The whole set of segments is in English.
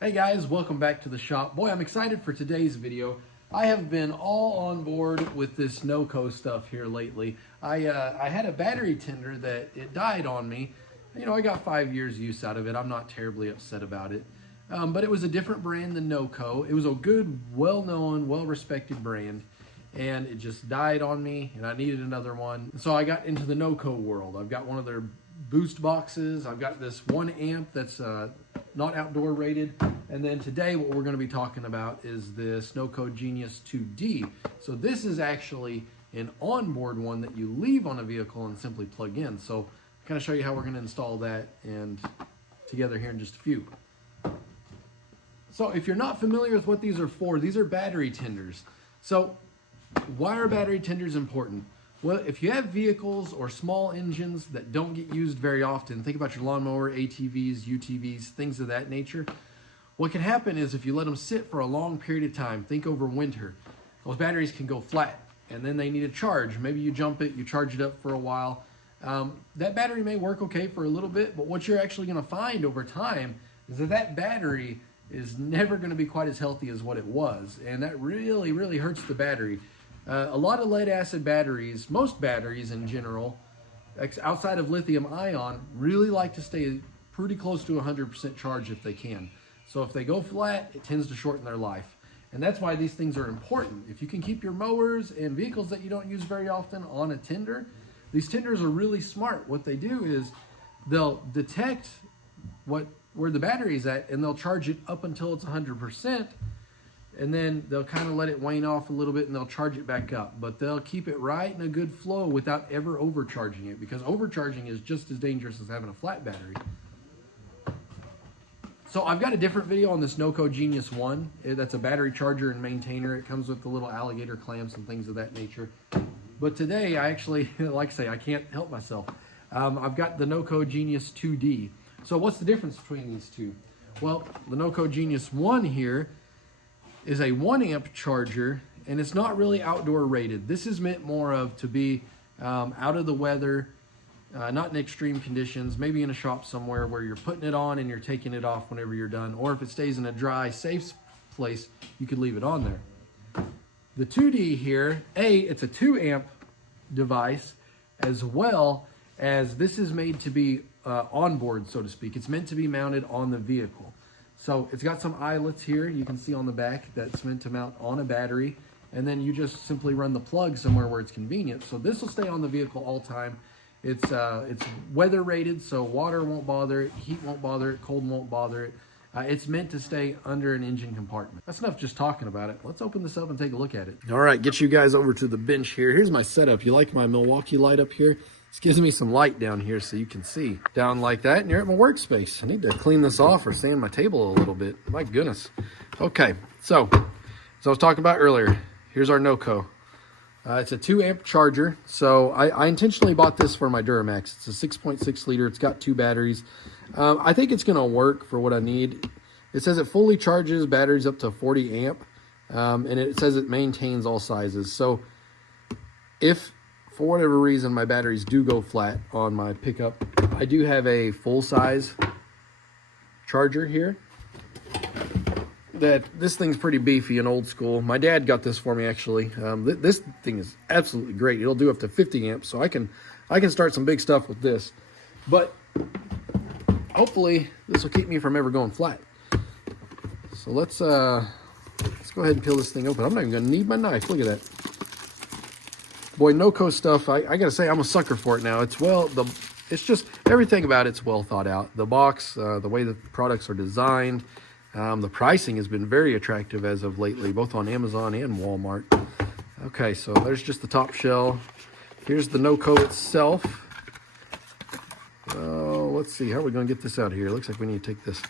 Hey guys, welcome back to the shop. Boy, I'm excited for today's video. I have been all on board with this NOCO stuff here lately. I had a battery tender that it died on me. You know, I got 5 years use out of it. I'm not terribly upset about it. But it was a different brand than NOCO. It was a good, well-known, well-respected brand. And it just died on me and I needed another one. So I got into the NOCO world. I've got one of their boost boxes. I've got this 1 amp that's not outdoor rated. And then today what we're going to be talking about is this NOCO Genius 2D. So this is actually an onboard one that you leave on a vehicle and simply plug in. So I'll kind of show you how we're going to install that and together here in just a few. So if you're not familiar with what these are battery tenders. So why are battery tenders important? Well, if you have vehicles or small engines that don't get used very often, think about your lawnmower, ATVs, UTVs, things of that nature. What can happen is if you let them sit for a long period of time, think over winter, those batteries can go flat and then they need a charge. Maybe you jump it, you charge it up for a while. That battery may work okay for a little bit, but what you're actually going to find over time is that battery is never going to be quite as healthy as what it was. And that really, really hurts the battery. A lot of lead acid batteries, most batteries in general, outside of lithium ion, really like to stay pretty close to 100% charge if they can. So if they go flat, it tends to shorten their life. And that's why these things are important. If you can keep your mowers and vehicles that you don't use very often on a tender, these tenders are really smart. What they do is they'll detect where the battery is at and they'll charge it up until it's 100%. And then they'll kind of let it wane off a little bit and they'll charge it back up. But they'll keep it right in a good flow without ever overcharging it, because overcharging is just as dangerous as having a flat battery. So I've got a different video on this NOCO Genius 1. That's a battery charger and maintainer. It comes with the little alligator clamps and things of that nature. But today I actually, like I say, I can't help myself. I've got the NOCO Genius 2D. So what's the difference between these two? Well, the NOCO Genius 1 here is a 1 amp charger, and it's not really outdoor rated. This is meant more of to be out of the weather, not in extreme conditions, maybe in a shop somewhere where you're putting it on and you're taking it off whenever you're done, or if it stays in a dry, safe place, you could leave it on there. The 2D here, it's a 2 amp device, as well as this is made to be onboard, so to speak. It's meant to be mounted on the vehicle. So it's got some eyelets here you can see on the back that's meant to mount on a battery, and then you just simply run the plug somewhere where it's convenient. So this will stay on the vehicle all time. It's weather rated, so water won't bother it, heat won't bother it, cold won't bother it. It's meant to stay under an engine compartment. That's enough just talking about it. Let's open this up and take a look at it. All right, get you guys over to the bench here. Here's my setup. You like my Milwaukee light up here? This gives me some light down here so you can see. Down like that, and you're at my workspace. I need to clean this off or sand my table a little bit. My goodness. Okay, so as I was talking about earlier, here's our NOCO. It's a 2 amp charger. So I intentionally bought this for my Duramax. It's a 6.6 liter. It's got 2 batteries. I think it's gonna work for what I need. It says it fully charges batteries up to 40 amp. And it says it maintains all sizes. So if for whatever reason my batteries do go flat on my pickup, I do have a full size charger here. This thing's pretty beefy and old school. My dad got this for me actually. This thing is absolutely great. It'll do up to 50 amps, so I can start some big stuff with this. But hopefully this will keep me from ever going flat. So let's go ahead and peel this thing open. I'm not even gonna need my knife. Look at that. Boy, NOCO stuff, I gotta say, I'm a sucker for it now. It's just, everything about it's well thought out. The box, the way the products are designed, the pricing has been very attractive as of lately, both on Amazon and Walmart. Okay, so there's just the top shell. Here's the NOCO itself. Let's see, how are we gonna get this out of here? Looks like we need to take this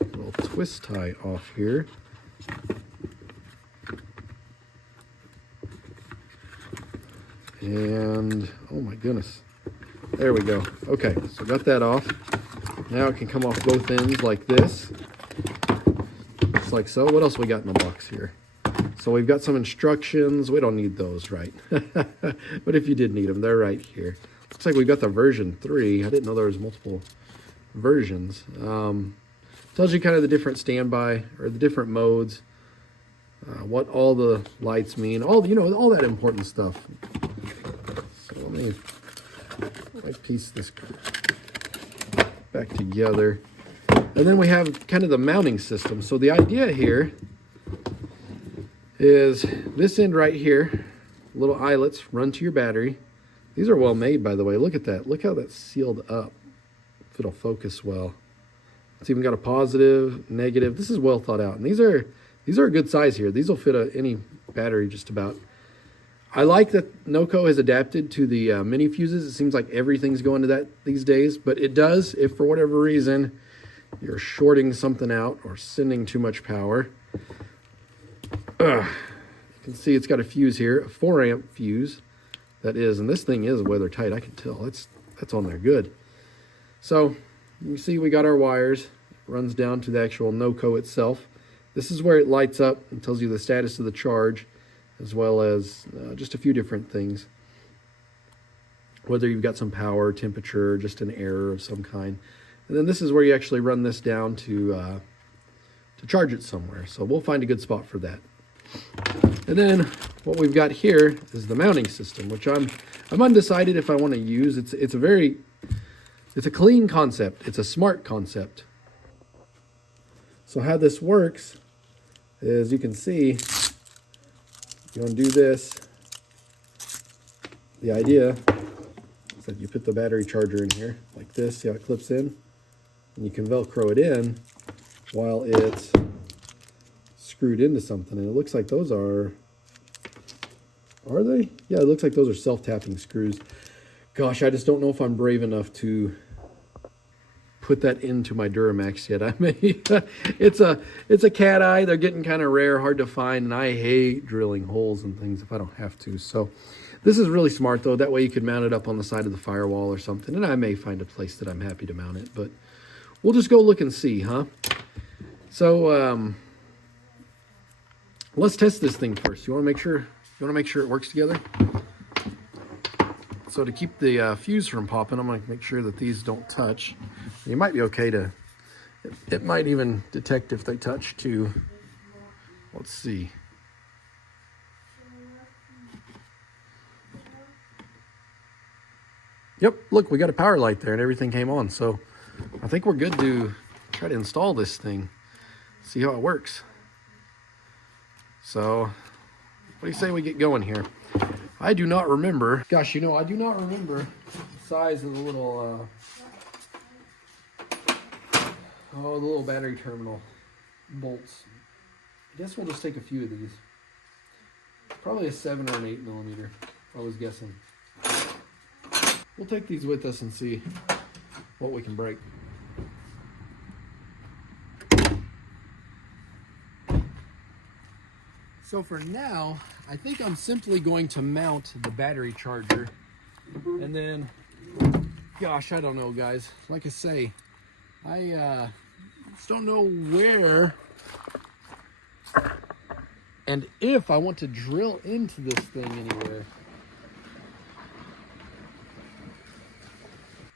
little twist tie off here. And oh my goodness, there we go. Okay, so got that off. Now it can come off both ends like this, just like so. What else we got in the box here? So we've got some instructions. We don't need those, right? But if you did need them, they're right here. Looks like we've got the version 3. I didn't know there was multiple versions. Tells you kind of the different standby or the different modes, what all the lights mean, all all that important stuff. So let me piece this back together. And then we have kind of the mounting system. So the idea here is this end right here, little eyelets run to your battery. These are well made, by the way. Look at that. Look how that's sealed up. If it'll focus well. It's even got a positive, negative. This is well thought out. And these are a good size here. These will fit any battery just about. I like that NOCO has adapted to the mini fuses. It seems like everything's going to that these days, but it does if for whatever reason you're shorting something out or sending too much power. You can see it's got a fuse here, a 4 amp fuse that is, and this thing is weather tight. I can tell that's on there good. So you can see we got our wires. It runs down to the actual NOCO itself. This is where it lights up and tells you the status of the charge, as well as just a few different things. Whether you've got some power, temperature, just an error of some kind. And then this is where you actually run this down to charge it somewhere. So we'll find a good spot for that. And then what we've got here is the mounting system, which I'm undecided if I want to use. It's a clean concept. It's a smart concept. So how this works is, you can see, you undo this. The idea is that you put the battery charger in here like this. See how it clips in? And you can Velcro it in while it's screwed into something. And it looks like those are they? Yeah, it looks like those are self-tapping screws. Gosh, I just don't know if I'm brave enough to put that into my Duramax yet. I may. It's a cat eye. They're getting kind of rare, hard to find, and I hate drilling holes and things if I don't have to. So this is really smart though. That way you could mount it up on the side of the firewall or something, and I may find a place that I'm happy to mount it, but we'll just go look and see, huh? So let's test this thing first. You want to make sure it works together. So to keep the fuse from popping, I'm going to make sure that these don't touch. You might be okay to, it might even detect if they touch too. Let's see. Yep, look, we got a power light there and everything came on. So I think we're good to try to install this thing, see how it works. So what do you say we get going here? I do not remember. Gosh, I do not remember the size of the little, the little battery terminal bolts. I guess we'll just take a few of these. Probably a 7 or an 8 millimeter, I was guessing. We'll take these with us and see what we can break. So for now, I think I'm simply going to mount the battery charger, and then, gosh, I don't know, guys. Like I say, I just don't know where and if I want to drill into this thing anywhere.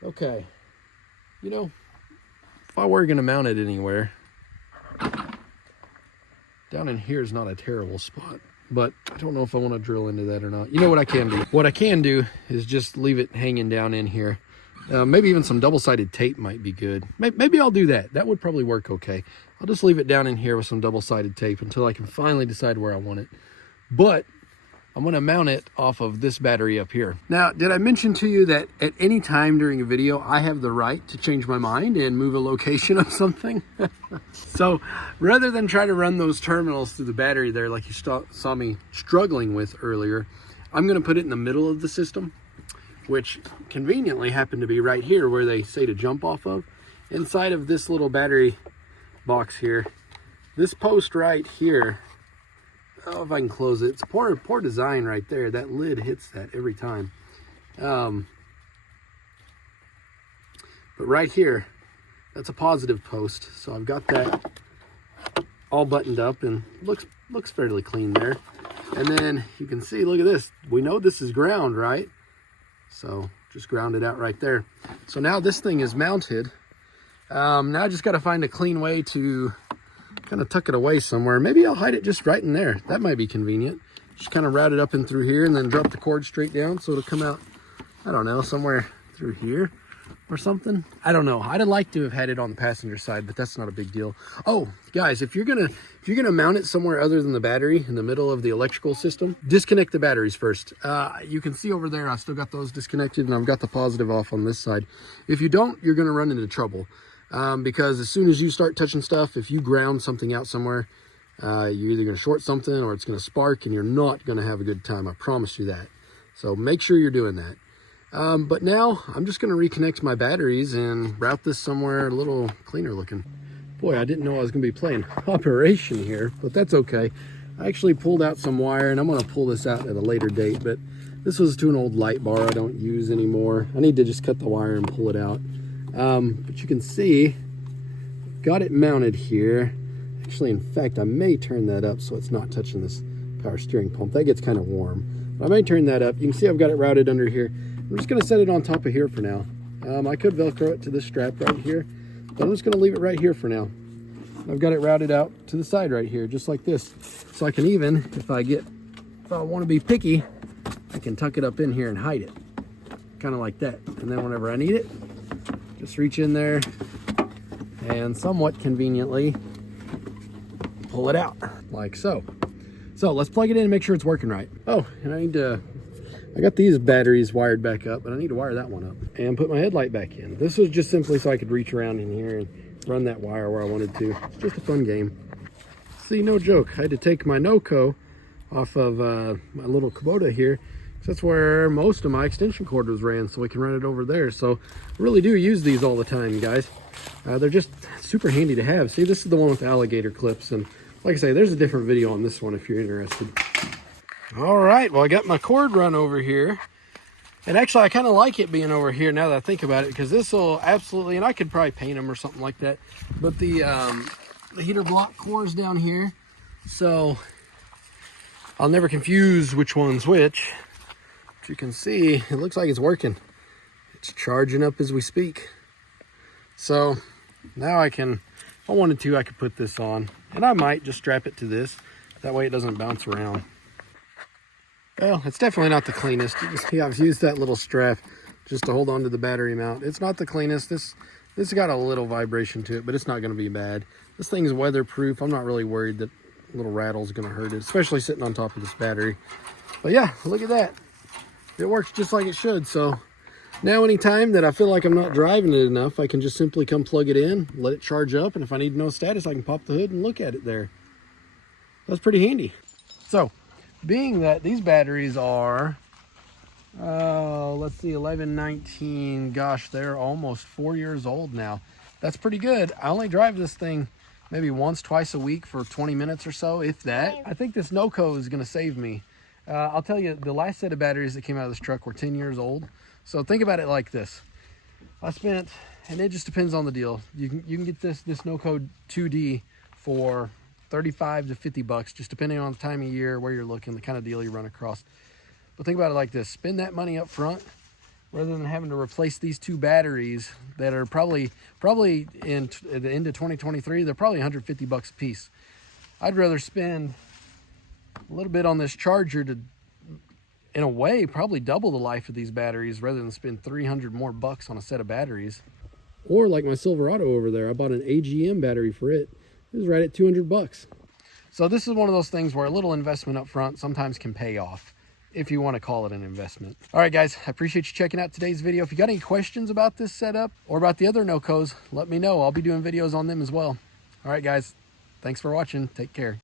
Okay, if I were gonna mount it anywhere, down in here is not a terrible spot, but I don't know if I want to drill into that or not. You know what I can do? What I can do is just leave it hanging down in here. Maybe even some double-sided tape might be good. Maybe I'll do that. That would probably work okay. I'll just leave it down in here with some double-sided tape until I can finally decide where I want it. But I'm going to mount it off of this battery up here. Now, did I mention to you that at any time during a video, I have the right to change my mind and move a location of something? So rather than try to run those terminals through the battery there like you saw me struggling with earlier, I'm going to put it in the middle of the system, which conveniently happened to be right here where they say to jump off of. Inside of this little battery box here, this post right here, oh, if I can close it. It's poor design right there. That lid hits that every time. But right here, that's a positive post. So I've got that all buttoned up and looks fairly clean there. And then you can see, look at this. We know this is ground, right? So just ground it out right there. So now this thing is mounted Now I just got to find a clean way to kind of tuck it away somewhere. Maybe I'll hide it just right in there. That might be convenient. Just kind of route it up and through here and then drop the cord straight down so it'll come out, I don't know, somewhere through here or something. I don't know. I'd have liked to have had it on the passenger side, but that's not a big deal. Oh, guys, if you're gonna mount it somewhere other than the battery in the middle of the electrical system, disconnect the batteries first. You can see over there, I've still got those disconnected and I've got the positive off on this side. If you don't, you're gonna run into trouble. Because as soon as you start touching stuff, if you ground something out somewhere, you're either going to short something or it's going to spark and you're not going to have a good time. I promise you that. So make sure you're doing that. But now I'm just going to reconnect my batteries and route this somewhere a little cleaner looking. Boy, I didn't know I was going to be playing Operation here, but that's okay. I actually pulled out some wire and I'm going to pull this out at a later date, but this was to an old light bar I don't use anymore. I need to just cut the wire and pull it out. But you can see, got it mounted here. Actually, in fact, I may turn that up so it's not touching this power steering pump. That gets kind of warm. But I may turn that up. You can see I've got it routed under here. I'm just going to set it on top of here for now. I could Velcro it to this strap right here, but I'm just going to leave it right here for now. I've got it routed out to the side right here, just like this. So I can even, if I want to be picky, I can tuck it up in here and hide it. Kind of like that. And then whenever I need it, just reach in there and somewhat conveniently pull it out like so. So let's plug it in and make sure it's working right. Oh, and I got these batteries wired back up, but I need to wire that one up and put my headlight back in. This was just simply so I could reach around in here and run that wire where I wanted to. It's just a fun game. See, no joke. I had to take my NOCO off of my little Kubota here. That's where most of my extension cord was ran, so we can run it over there. So I really do use these all the time, guys. They're just super handy to have. See, this is the one with the alligator clips, and like I say, there's a different video on this one if you're interested. All right, well, I got my cord run over here. And actually, I kind of like it being over here now that I think about it, because this will absolutely, and I could probably paint them or something like that, but the heater block core's down here, so I'll never confuse which one's which. But you can see, it looks like it's working. It's charging up as we speak. So now I can, if I wanted to, I could put this on, and I might just strap it to this. That way it doesn't bounce around. Well, it's definitely not the cleanest. You can see I've used that little strap just to hold on to the battery mount. It's not the cleanest. This got a little vibration to it, but it's not going to be bad. This thing's weatherproof. I'm not really worried that a little rattle's going to hurt it, especially sitting on top of this battery. But yeah, look at that. It works just like it should. So now anytime that I feel like I'm not driving it enough, I can just simply come plug it in, let it charge up, and if I need to know status, I can pop the hood and look at it there. That's pretty handy. So, being that these batteries are, let's see, 11, 19, gosh, they're almost 4 years old now. That's pretty good. I only drive this thing maybe once, twice a week for 20 minutes or so, if that. I think this NOCO is going to save me. I'll tell you, the last set of batteries that came out of this truck were 10 years old. So think about it like this. I spent, and it just depends on the deal. You can get this NOCO 2D for 35 to 50 bucks, just depending on the time of year, where you're looking, the kind of deal you run across. But think about it like this. Spend that money up front rather than having to replace these two batteries that are probably in at the end of 2023, they're probably 150 bucks a piece. I'd rather spend a little bit on this charger to, in a way, probably double the life of these batteries rather than spend 300 more bucks on a set of batteries. Or like my Silverado over there, I bought an AGM battery for it. It was right at 200 bucks. So this is one of those things where a little investment up front sometimes can pay off, if you want to call it an investment. All right, guys, I appreciate you checking out today's video. If you got any questions about this setup or about the other NOCOs, let me know. I'll be doing videos on them as well. All right, guys, thanks for watching. Take care.